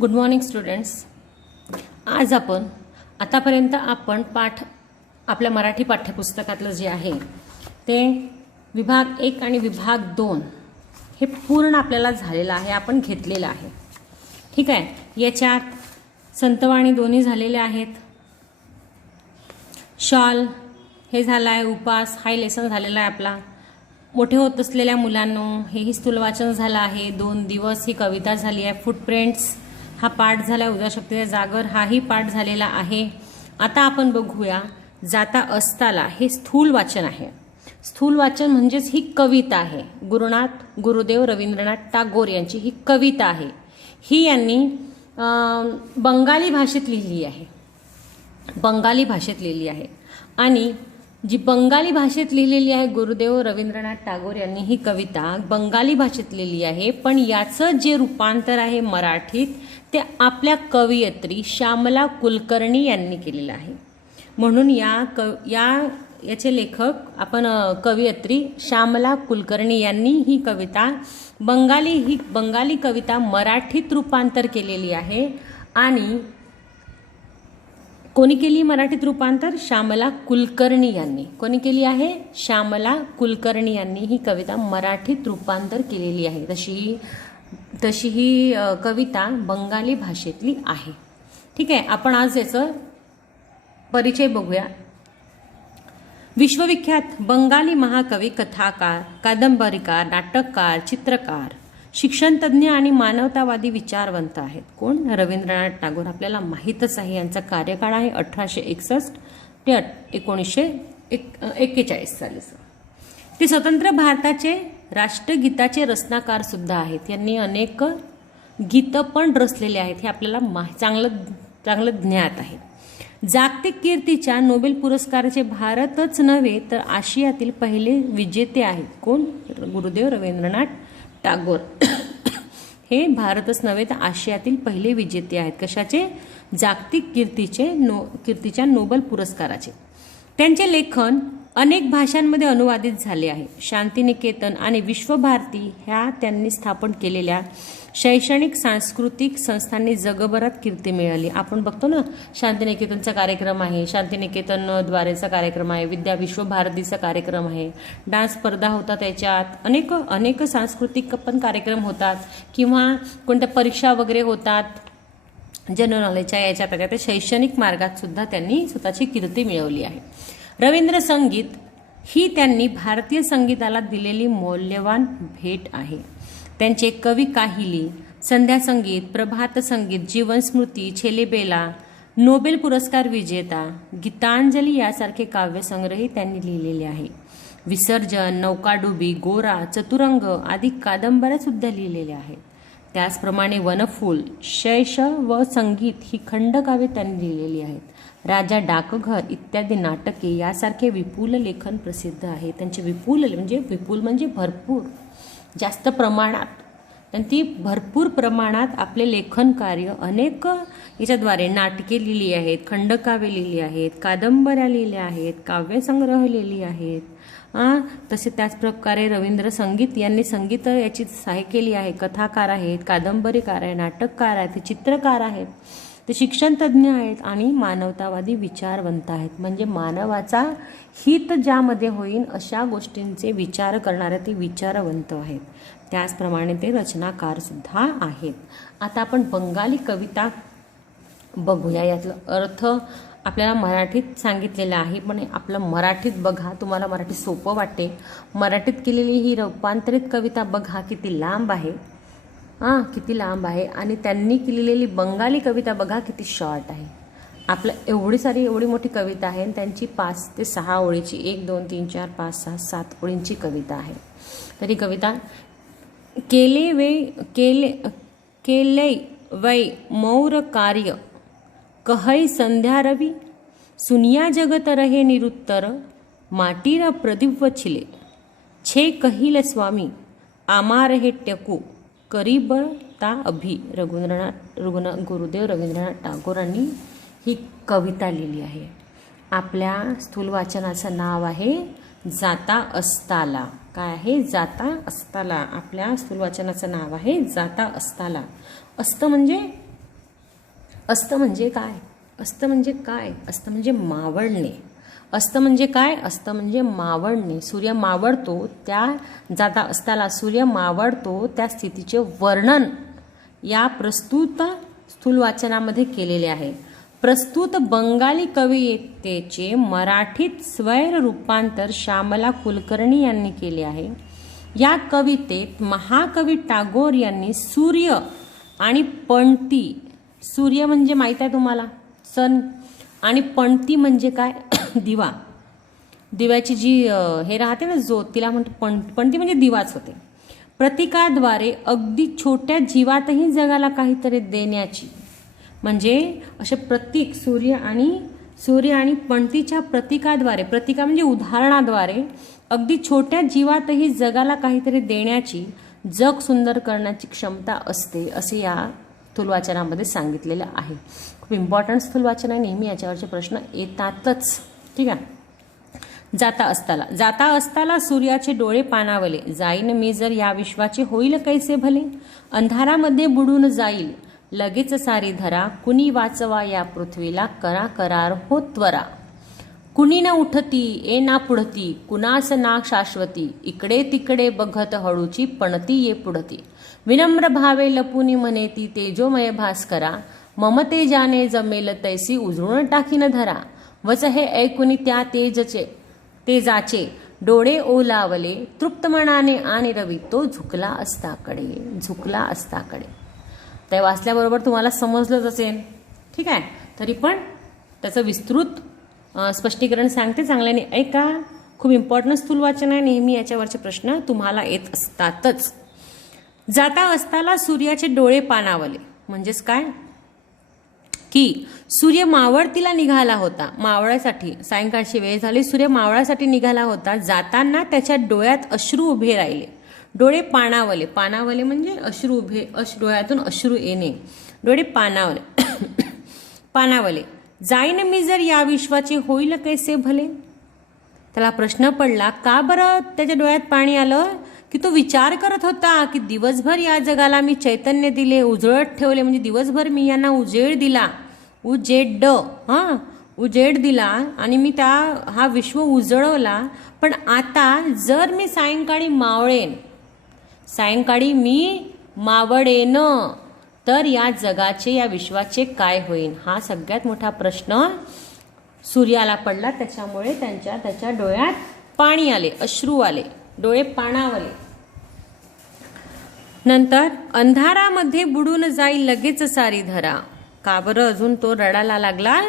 Good morning students. आज आतापर्यंत आपण आपल्या मराठी पाठ्यपुस्तकातलं जे आहे ते विभाग 1 आणि विभाग 2 हे पूर्ण आपल्याला झालेलं आहे, आपण घेतलेलं आहे. ठीक आहे. याच्यात संतवाणी दोन्ही झालेले आहेत. शॉल हे झालं आहे. उपास हा लेसन झालेला आहे आपला. मोठे होत असलेल्या मुलांनो हेही स्थूल वाचन झालं आहे. 2 दिवस ही कविता झाली आहे. फुटप्रिंट्स हा पाठ झाला. उद्या शक्तीचा जागर हाही पाठ झालेला आहे. आता आपण बघूया जाता असताला हे स्थूल वाचन आहे. स्थूल वाचन म्हणजेच ही कविता आहे. गुरुदेव रवींद्रनाथ टागोर यांची ही कविता आहे. ही यांनी बंगाली भाषेत लिहिली आहे. बंगाली भाषेत लिहिली आहे आणि जी बंगाली भाषेत लिहिलेली आहे, गुरुदेव रवींद्रनाथ टागोर यांनी ही कविता बंगाली भाषेत लिहिली आहे. पण याचं जे रूपांतर आहे मराठीत ते आपल्या कवयित्री श्यामला कुलकर्णी यांनी केलेलं आहे. म्हणून याचे लेखक आपण कवयित्री श्यामला कुलकर्णी यांनी ही कविता बंगाली कविता मराठीत रूपांतर केलेली आहे. आणि कोणी केली मराठीत रूपांतर? श्यामला कुलकर्णी यांनी. कोणी केली आहे? श्यामला कुलकर्णी यांनी ही कविता मराठीत रूपांतर केलेली आहे. तशी ही कविता बंगाली भाषेतली आहे. ठीक आहे. आपण आज याचं परिचय बघूया. विश्वविख्यात बंगाली महाकवी, कथाकार, कादंबरीकार, नाटककार, चित्रकार, शिक्षणतज्ञ आणि मानवतावादी विचारवंत आहेत. कोण? रवींद्रनाथ टागोर. आपल्याला माहीतच आहे यांचा कार्यकाळ आहे 1861 ते 1941 सालीचं. ते स्वतंत्र भारताचे राष्ट्रगीताचे रचनाकार सुद्धा आहेत. यांनी अनेक गीतं पण रचलेले आहेत. हे आपल्याला चांगलं ज्ञात आहे. जागतिक कीर्तीच्या नोबेल पुरस्काराचे भारतच नव्हे तर आशियातील पहिले विजेते आहेत. कोण? गुरुदेव रवींद्रनाथ टागोर. हे भारतच नव्हे तर आशियातील पहिले विजेते आहेत. कशाचे? जागतिक कीर्तीच्या नोबेल पुरस्काराचे. त्यांचे लेखन अनेक भाषांमध्ये अनुवादित झाले आहे. शांतिनिकेतन आणि विश्वभारती ह्या त्यांनी स्थापन केलेल्या शैक्षणिक सांस्कृतिक संस्थांनी जगभरात कीर्ती मिळाली. आपण बघतो ना, शांतिनिकेतनचा कार्यक्रम आहे, शांतिनिकेतनद्वारेचा कार्यक्रम आहे, विश्वभारतीचा कार्यक्रम आहे, डान्स स्पर्धा होतात, त्याच्यात अनेक सांस्कृतिक पण कार्यक्रम होतात किंवा कोणत्या परीक्षा वगैरे होतात जनरल नॉलेजच्या याच्यात. त्या शैक्षणिक मार्गात सुद्धा त्यांनी स्वतःची कीर्ती मिळवली आहे. रवींद्र संगीत ही त्यांनी भारतीय संगीताला दिलेली मौल्यवान भेट आहे. त्यांचे कवी काहिली, संध्या संगीत, प्रभात संगीत, जीवनस्मृती, छेलेबेला, नोबेल पुरस्कार विजेता, गीतांजली यासारखे काव्यसंग्रही त्यांनी लिहिलेले आहे. विसर्जन, नौकाडुबी, गोरा, चतुरंग आदी कादंबऱ्या सुद्धा लिहिलेल्या आहेत. त्याचप्रमाणे वनफूल, शैश व संगीत ही खंडकाव्ये त्यांनी लिहिलेली आहेत. राजा डाकघर इत्यादी नाटके यासारखे विपुल लेखन प्रसिद्ध आहे. त्यांचे विपुल म्हणजे भरपूर, जास्त प्रमाणात. त्यांची भरपूर प्रमाणात आपले लेखन कार्य अनेक याच्याद्वारे नाटके लिहिली आहेत, खंडकाव्ये लिहिली आहेत, कादंबऱ्या लिहिल्या आहेत, काव्यसंग्रह लिहिली आहेत. तसे त्याचप्रकारे रवींद्र संगीत यांनी संगीत याची सहाय्य केली आहे. कथाकार आहेत, कादंबरीकार आहेत, नाटककार आहेत, ते चित्रकार आहेत, ते शिक्षणतज्ञ आहेत आणि मानवतावादी विचारवंत आहेत. म्हणजे मानवाचा हित ज्यामध्ये होईल अशा गोष्टींचे विचार करणारे ते विचारवंत आहेत. त्याचप्रमाणे ते रचनाकार सुद्धा आहेत. आता आपण बंगाली कविता बघूया. यातला अर्थ आपल्याला मराठीत सांगितलेला आहे, पण आपलं मराठीत बघा, तुम्हाला मराठी सोपं वाटते. मराठीत केलेली ही रूपांतरित कविता बघा किती लांब आहे. किती लांब आहे. आणि त्यांनी केलेली बंगाली कविता बघा किती शॉर्ट आहे. आपलं एवढी मोठी कविता आहे आणि त्यांची 5 ते 6 ओळीची 1 2 3 4 5 6 7 ओळींची कविता आहे. तर ही कविता केले वै मौर कार्य कहै संध्या रवी सुनिया जगत रहे निरुत्तर माटीर प्रदीप छिले छे कहिल स्वामी आमार हे टकू करीबता अभि. गुरुदेव रवींद्रनाथ टागोरांनी ही कविता लिहिली आहे. आपल्या स्थूल वाचनाचं नाव आहे जाता असताला. काय आहे? जाता असताला. आपल्या स्थूल वाचनाचं नाव आहे जाता असताला. अस्त म्हणजे अस्त म्हणजे काय? अस्त म्हणजे काय? अस्त म्हणजे मावळणे. अस्त म्हणजे काय? अस्त म्हणजे मावळणे. सूर्य मावळतो त्या जाता अस्ताला सूर्य मावळतो त्या स्थितीचे वर्णन या प्रस्तुत स्थूल वाचनामध्ये केलेले आहे. प्रस्तुत बंगाली कवितेचे मराठीत स्वैर रूपांतर श्यामला कुलकर्णी यांनी केले आहे. या कवितेत महाकवी टागोर यांनी सूर्य आणि पणती, सूर्य म्हणजे माहीत आहे तुम्हाला सन, आणि पणती म्हणजे काय? दिवा. दिव्याची जी हे राहते ना ज्योत, तिला म्हणतो पणती म्हणजे दिवाच होते. प्रतीकाद्वारे अगदी छोट्या जीवातही जगाला काहीतरी देण्याची, म्हणजे असे प्रतीक सूर्य आणि पणतीच्या प्रतीकाद्वारे, प्रतीका म्हणजे उदाहरणाद्वारे अगदी छोट्या जीवातही जगाला काहीतरी देण्याची, जग सुंदर करण्याची क्षमता असते असे या स्थूलवाचनामध्ये सांगितलेलं आहे. खूप इम्पॉर्टंट स्थूलवाचन आहे. नेहमी याच्यावरचे प्रश्न येतातच. ठीक आहे. जाता असताला सूर्याचे डोळे पाणावले, जाईन मी जर या विश्वाचे होईल कैसे भले, अंधारामध्ये बुडून जाईल लगेच सारी धरा, कुणी वाचवा या पृथ्वीला करा करार हो त्वरा. कुणी न उठती ए ना पुढती, कुणास ना शाश्वती, इकडे तिकडे बघत हळूची पणती ये पुढती. विनम्र भावे लपुनी म्हणे ती तेजोमय भास्करा, ममते जाने जमेल तैसी उजळून टाकीन धरा. वच हे ऐकुनी त्या तेजाचे डोळे ओलावले, तृप्त मनाने आणि रवी तो झुकला असताकडे. ते वाचल्याबरोबर तुम्हाला समजलंच असेल. ठीक आहे. तरी पण त्याचं विस्तृत स्पष्टीकरण सांगते, चांगल्याने ऐका. खूप इम्पॉर्टंट स्थूल वाचन आहे. नेहमी याच्यावरचे प्रश्न तुम्हाला येत असतातच. जाता असताला सूर्याचे डोळे पाणावले म्हणजेच काय की सूर्य मावळतीला निघाला होता, मावळासाठी सायंकाळची वेळ झाली, सूर्य मावळासाठी निघाला होता. जाताना त्याच्या डोळ्यात अश्रू उभे राहिले. डोळे पाणावले, पाणावले म्हणजे अश्रू उभे, डोळ्यातून अश्रू येणे. डोळे पाणावले. जाईन मी जर या विश्वाचे होईल कैसे भले. त्याला प्रश्न पडला का बरं त्याच्या डोळ्यात पाणी आलं, की तो विचार करत होता की दिवसभर या जगाला मी चैतन्य दिले, उजळत ठेवले, म्हणजे दिवसभर मी यांना उजेड दिला, उजेड दिला आणि मी हा विश्व उजळवला. पण आता जर मी सायंकाळी मावळेन तर या जगाचे, या विश्वाचे काय होईल, हा सगळ्यात मोठा प्रश्न सूर्याला पडला. त्याच्यामुळे त्याच्या डोळ्यात पाणी आले, अश्रू आले, डोळे पाणावले. नंतर अंधारामध्ये बुडून जाईल लगेच सारी धरा. का बरं अजून तो रडायला लागला,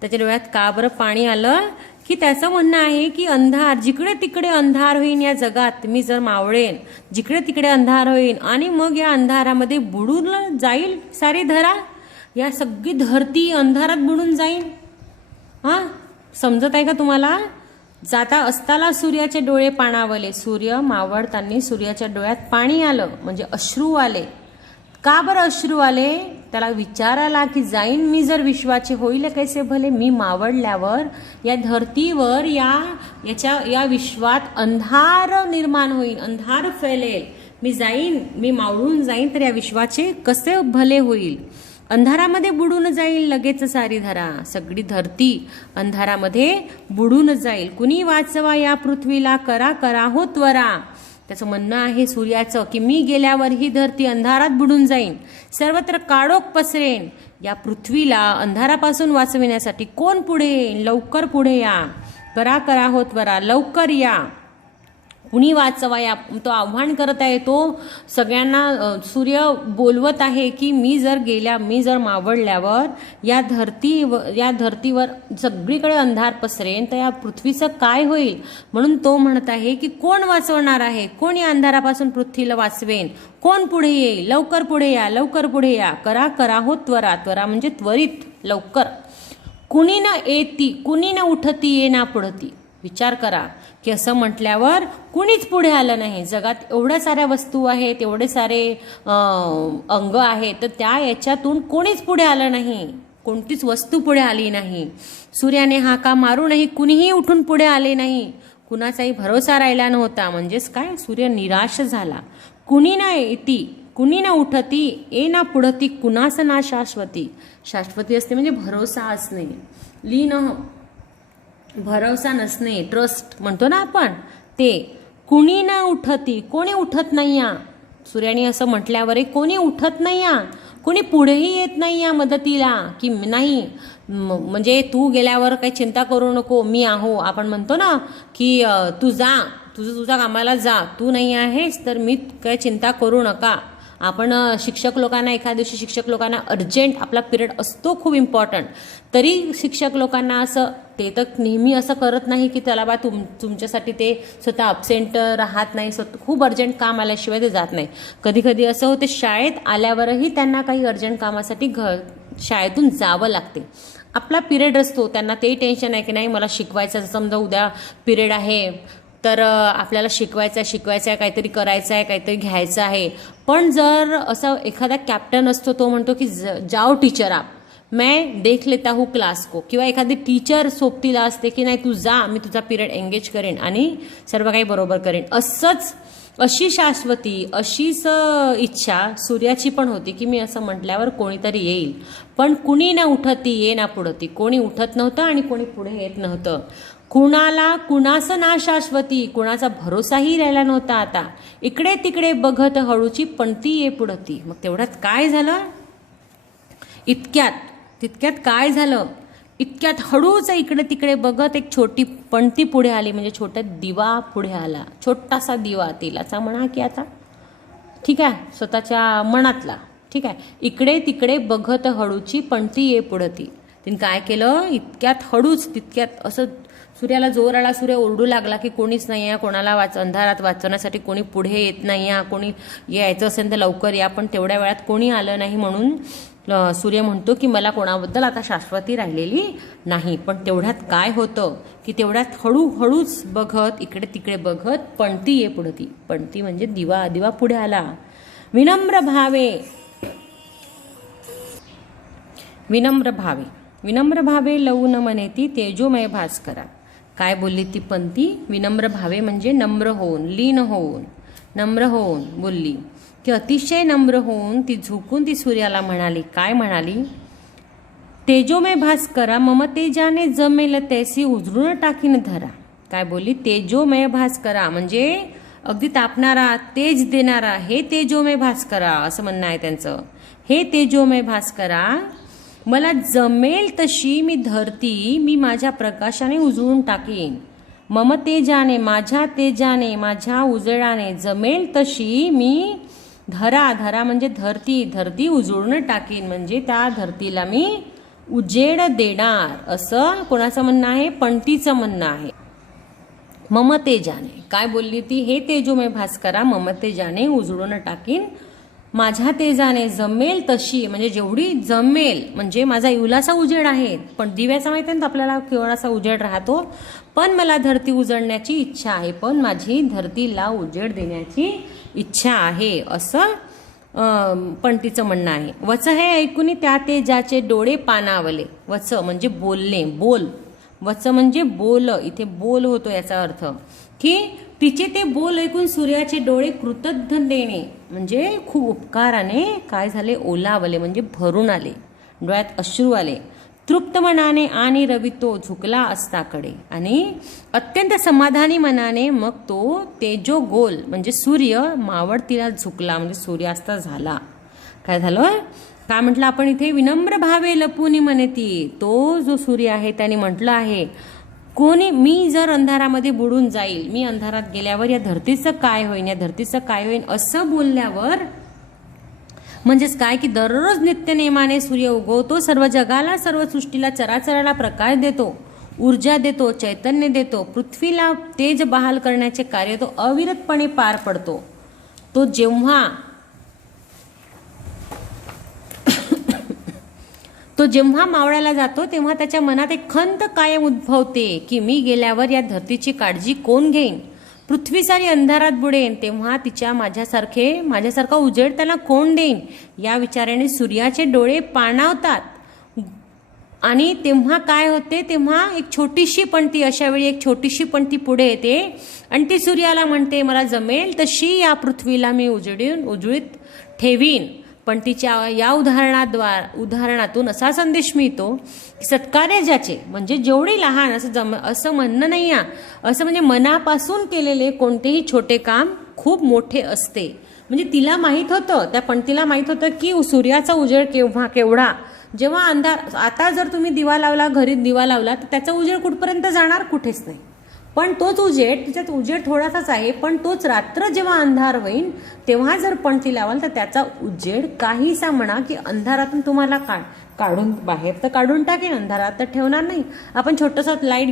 त्याच्या डोळ्यात का बरं पाणी आलं, की त्याचं म्हणणं आहे की अंधार, जिकडे तिकडे अंधार होईन या जगात, मी जर मावळेन, जिकडे तिकडे अंधार होईन आणि मग या अंधारामध्ये बुडून जाईल सारी धरा, या सगळी धरती अंधारात बुडून जाईल. समजत आहे का तुम्हाला? जाता असताला सूर्याचे डोळे पाणावले, सूर्य मावळताना सूर्याच्या डोळ्यात पाणी आलं म्हणजे अश्रू आले. का बरं अश्रू आले? त्याला विचार आला की जाईन मी जर विश्वाचे होईल कैसे भले, मी मावळल्यावर या धरतीवर या विश्वात अंधार निर्माण होईल, अंधार फैलेल, मी मावळून जाईन तर या विश्वाचे कसे भले होईल. अंधारामध्ये बुडून जाईल लगेच सारी धरा, सगळी धरती अंधारामध्ये बुडून जाईल. कुणी वाचवा या पृथ्वीला करा करा हो त्वरा. त्याचं म्हणणं आहे सूर्याचं की मी गेल्यावर ही धरती अंधारात बुडून जाईन, सर्वत्र काळोख पसरेन. या पृथ्वीला अंधारापासून वाचविण्यासाठी कोण पुढे येईल? लवकर पुढे या, करा करा हो त्वरा, लवकर या. कुणी वाचवा या, तो आव्हान करत आहे, तो सगळ्यांना सूर्य बोलवत आहे की मी जर मावळल्यावर या धरतीवर सगळीकडे अंधार पसरेन तर या पृथ्वीचं काय होईल. म्हणून तो म्हणत आहे की कोण वाचवणार आहे, कोण या अंधारापासून पृथ्वीला वाचवेन, कोण पुढे येईल, लवकर पुढे या, लवकर पुढे या, करा करा हो त्वरा. त्वरा म्हणजे त्वरित, लवकर. कुणी न उठती ये ना पुढती. विचार करा की असं म्हटल्यावर कुणीच पुढे आलं नाही. जगात एवढ्या साऱ्या वस्तू आहेत, एवढे सारे अंग आहेत, तर याच्यातून कोणीच पुढे आलं नाही, कोणतीच वस्तू पुढे आली नाही. सूर्याने हाका मारूनही कुणीही उठून पुढे आले नाही, कुणाचाही भरोसा राहिला नव्हता. म्हणजेच काय, सूर्य निराश झाला. कुणी कुणी ना उठती ए ना पुढती कुणास ना शाश्वती. शाश्वती असते म्हणजे भरोसा असणे, लीन भरोसा नसणे, ट्रस्ट म्हणतो ना आपण ते. कुणी ना उठती, कोणी उठत नाही या. सूर्याने असं म्हटल्यावर कोणी उठत नाही या, कोणी पुढेही येत नाही या मदतीला, की नाही म्हणजे तू गेल्यावर काही चिंता करू नको, मी आहो. आपण म्हणतो ना की तू जा, तुझ्या कामाला जा, तू नाही आहेस तर मी काही चिंता करू नका. आपण शिक्षक लोकांना एखाद्या दिवशी शिक्षक लोकांना अर्जंट आपला पिरियड असतो खूप इम्पॉर्टंट, तरी शिक्षक लोकांना असं ते तर नेहमी असं करत नाही की त्याला बा तुमच्यासाठी ते स्वतः अब्सेंट राहत नाही, खूप अर्जंट काम आल्याशिवाय ते जात नाही. कधी कधी असं होते शाळेत आल्यावरही त्यांना काही अर्जंट कामासाठी शाळेतून जावं लागते. आपला पिरियड असतो, त्यांना तेही टेन्शन आहे की नाही मला शिकवायचं, समजा उद्या पिरियड आहे तर आपल्याला शिकवायचं आहे, काहीतरी करायचं आहे, काहीतरी घ्यायचं आहे. पण जर असं एखादा कॅप्टन असतो, तो म्हणतो की जाओ टीचर आप, मैं देख लेता हूँ क्लास को, किंवा एखादी टीचर सोबतीला असते की नाही तू जा, मी तुझा पिरियड एंगेज करेन आणि सर्व काही बरोबर करेन. अशी शाश्वती, अशीच इच्छा सूर्याची पण होती की मी असं म्हटल्यावर कोणीतरी येईल. पण कुणी ना उठती ये ना पुढती, कोणी उठत नव्हतं आणि कोणी पुढे येत नव्हतं. कुणाचं ना शाश्वती, कुणाचा भरोसाही राहिला नव्हता. आता इकडे तिकडे बघत हळूची पणती ये पुढती. मग तेवढ्यात काय झालं, तितक्यात काय झालं, इतक्यात हळूच इकडे तिकडे बघत एक छोटी पणती पुढे आली, म्हणजे छोटा दिवा पुढे आला, छोटासा दिवा, तेलाचा म्हणा की आता ठीक आहे स्वतःच्या मनातला, ठीक आहे. इकडे तिकडे बघत हळूची पणती ये पुढती. तिने काय केलं, इतक्यात हळूच तितक्यात असं सूर्याला जोर आला, सूर्य ओरडू लागला की कोणीच नाही आहे, कोणाला अंधारात वाचवण्यासाठी कोणी पुढे येत नाही आहे, कोणी यायचं असेल तर लवकर या. पण तेवढ्या वेळात कोणी आलं नाही, म्हणून सूर्य म्हणतो की मला कोणाबद्दल आता शाश्वती राहिलेली नाही. पण तेवढ्यात काय होतं की तेवढ्यात हळूच बघत इकडे तिकडे बघत पणती ये पुढती. पणती म्हणजे दिवा पुढे आला. विनम्र भावे लवू न मनेती तेजोमय भास्करा. काय बोलली ती पंथी, विनम्र भावे म्हणजे नम्र होऊन, लीन होऊन, नम्र होऊन बोलली. ती अतिशय नम्र होऊन ती झुकून ती सूर्याला म्हणाली. काय म्हणाली, तेजोमय भास्करा मम तेजाने जमेल तैसी उजळून टाकीन धरा. काय बोलली, तेजोमय भास्करा म्हणजे अगदी तापणारा, तेज देणारा, हे तेजोमय भास्करा असं म्हणणं आहे त्यांचं. हे तेजोमय भास्करा, मला जमेल तशी मी धरती मी माझ्या प्रकाशाने उजळून टाकीन. मम तेजाने, माझ्या तेजाने, माझ्या उजळाने, जमेल तशी मी धरा म्हणजे धरती उजळून टाकीन, म्हणजे त्या धरतीला मी उजेड देणार, असं कोणाचं म्हणणं आहे, पणतीचं म्हणणं आहे. मम तेजाने काय बोलली ती, हे तेजोमय भास्करा मम तेजाने उजळून टाकीन, माझ्या तेजाने जमेल तशी, म्हणजे जेवढी जमेल, म्हणजे माझा इवलासा उजेड आहे. पण दिव्याचा माहिती आहे ना आपल्याला केवढासा उजेड राहतो. पण मला धरती उजळण्याची इच्छा आहे, पण माझी धरतीला उजेड देण्याची इच्छा आहे, असं पणतीचं म्हणणं आहे. वच हे ऐकून त्या तेजाचे डोळे पाणावले. वच म्हणजे बोलणे, वच म्हणजे बोल, इथे बोल होतो याचा अर्थ की तिचे ते बोल ऐकून सूर्याचे डोळे कृतज्ञतेने म्हणजे खूप उपकाराने काय झाले, ओलावले म्हणजे भरून आले, डोळ्यात अश्रू आले. तृप्त मनाने आणि रवी तो झुकला अस्ताकडे, आणि अत्यंत समाधानी मनाने मग तो तेजो गोल म्हणजे सूर्य मावळतीला झुकला, म्हणजे सूर्यास्त झाला. काय झालं, काय म्हटलं आपण इथे, विनम्र भावे लपूनी म्हणती. तो जो सूर्य आहे त्याने म्हटलं आहे, मी जर अंधारामध्ये बुडून जाईल, मी अंधारात गेल्यावर या धरतीचं काय होईल, असं बोलल्यावर म्हणजेच काय की दररोज नित्यनेमाने सूर्य उगवतो, सर्व जगाला, सर्व सृष्टीला, चराचराला प्रकाश देतो, ऊर्जा देतो, चैतन्य देतो, पृथ्वीला तेज बहाल करण्याचे कार्य तो अविरतपणे पार पडतो. तो जेव्हा मावळायला जातो तेव्हा त्याच्या मनात एक खंत कायम उद्भवते की मी गेल्यावर या धरतीची काळजी कोण घेईन, पृथ्वी सारी अंधारात बुडेन, तेव्हा तिच्या माझ्यासारखा उजेड त्याला कोण देईन, या विचाराने सूर्याचे डोळे पाणावतात. आणि तेव्हा काय होते, तेव्हा एक छोटीशी पणती, अशा वेळी एक छोटीशी पणती पुढे येते आणि ती सूर्याला म्हणते, मला जमेल तशी या पृथ्वीला मी उजळीत ठेवीन. पण तिच्या या उदाहरणातून असा संदेश मिळतो की सत्कार्य ज्याचे म्हणजे जेवढी लहान असं म्हणणं नाही आहे, असं म्हणजे मनापासून केलेले कोणतेही छोटे काम खूप मोठे असते. म्हणजे तिला माहीत होतं, त्या पणतीला माहीत होतं की सूर्याचा उजेड केवढा, जेव्हा अंधार, आता जर तुम्ही दिवा लावला, घरी दिवा लावला तर त्याचा उजेड कुठपर्यंत जाणार, कुठेच नाही. पण तोच उजेड, तिच्यात उजेड थोडासाच आहे, पण तोच रात्र जेव्हा अंधार होईल तेव्हा जर पणती लावाल तर त्याचा उजेड काहीसा म्हणा की अंधारातून तुम्हाला काढून बाहेर तर काढून टाकेल, अंधारात तर ठेवणार नाही. आपण छोटंसं लाईट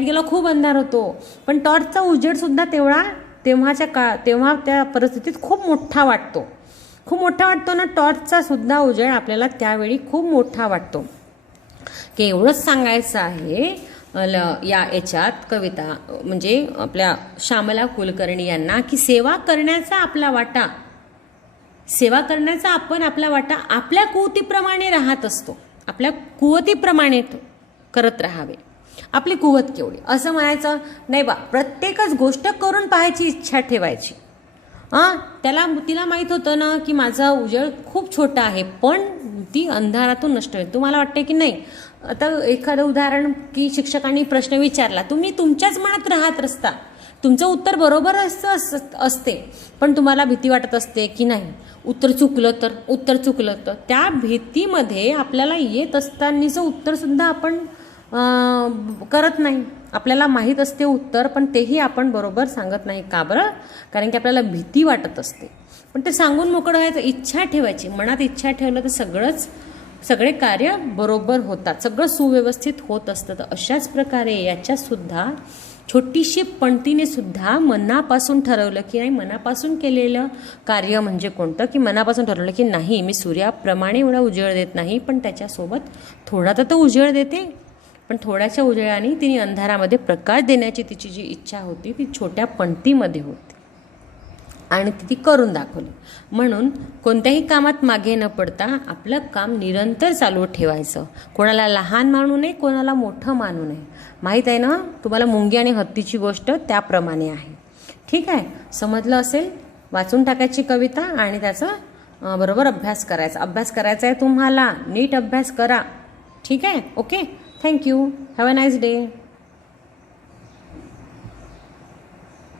गेला खूप अंधार होतो, पण टॉर्चचा उजेड सुद्धा तेव्हा त्या परिस्थितीत खूप मोठा वाटतो ना. टॉर्चचा सुद्धा उजेड आपल्याला त्यावेळी खूप मोठा वाटतो. की एवढंच सांगायचं आहे याच्यात कविता म्हणजे आपल्या श्यामला कुलकर्णी यांना की सेवा करण्याचा आपण आपला वाटा आपल्या कुवतीप्रमाणे राहत असतो, आपल्या कुवतीप्रमाणे करत राहावे. आपली कुवत केवढी असं म्हणायचं नाही बा, प्रत्येकच गोष्ट करून पाहायची इच्छा ठेवायची. तिला माहीत होतं ना की माझा उजेड खूप छोटा आहे, पण ती अंधारातून नष्ट होईल. तुम्हाला वाटते की नाही, आता एखादं उदाहरण की शिक्षकांनी प्रश्न विचारला, तुम्ही तुमच्याच मनात राहत असता, तुमचं उत्तर बरोबर असते, पण तुम्हाला भीती वाटत असते की नाही उत्तर चुकलं तर त्या भीतीमध्ये आपल्याला येत असतानाचं उत्तर सुद्धा आपण करत नाही. आपल्याला माहीत असते उत्तर, पण तेही आपण बरोबर सांगत नाही. का बरं? कारण की आपल्याला भीती वाटत असते. पण ते सांगून मोकळं व्हायचं, इच्छा ठेवायची. मनात इच्छा ठेवलं तर सगळे कार्य बरोबर होतात, सगळं सुव्यवस्थित होत असतं. तर अशाच प्रकारे याच्यात सुद्धा छोटीशी पणतीने सुद्धा मनापासून ठरवलं की नाही, मनापासून केलेलं कार्य म्हणजे कोणतं, की मनापासून ठरवलं की नाही मी सूर्याप्रमाणे एवढा उजेड देत नाही, पण त्याच्यासोबत थोडा तर उजेड देते. पण थोड्याशा उजेडाने तिने अंधारामध्ये प्रकाश देण्याची तिची जी इच्छा होती ती छोट्या पणतीमध्ये होती आणि ती करून दाखवली. म्हणून कोणत्याही कामात मागे न पडता आपलं काम निरंतर चालू ठेवायचं. कोणाला लहान मानू नये, कोणाला मोठं मानू नये. माहीत आहे ना तुम्हाला मुंगी आणि हत्तीची गोष्ट त्याप्रमाणे आहे. ठीक आहे, समजलं असेल. वाचून टाकायची कविता आणि त्याचा बरोबर अभ्यास करायचा आहे तुम्हाला. नीट अभ्यास करा. ठीक आहे, okay. Thank you. Have a nice day.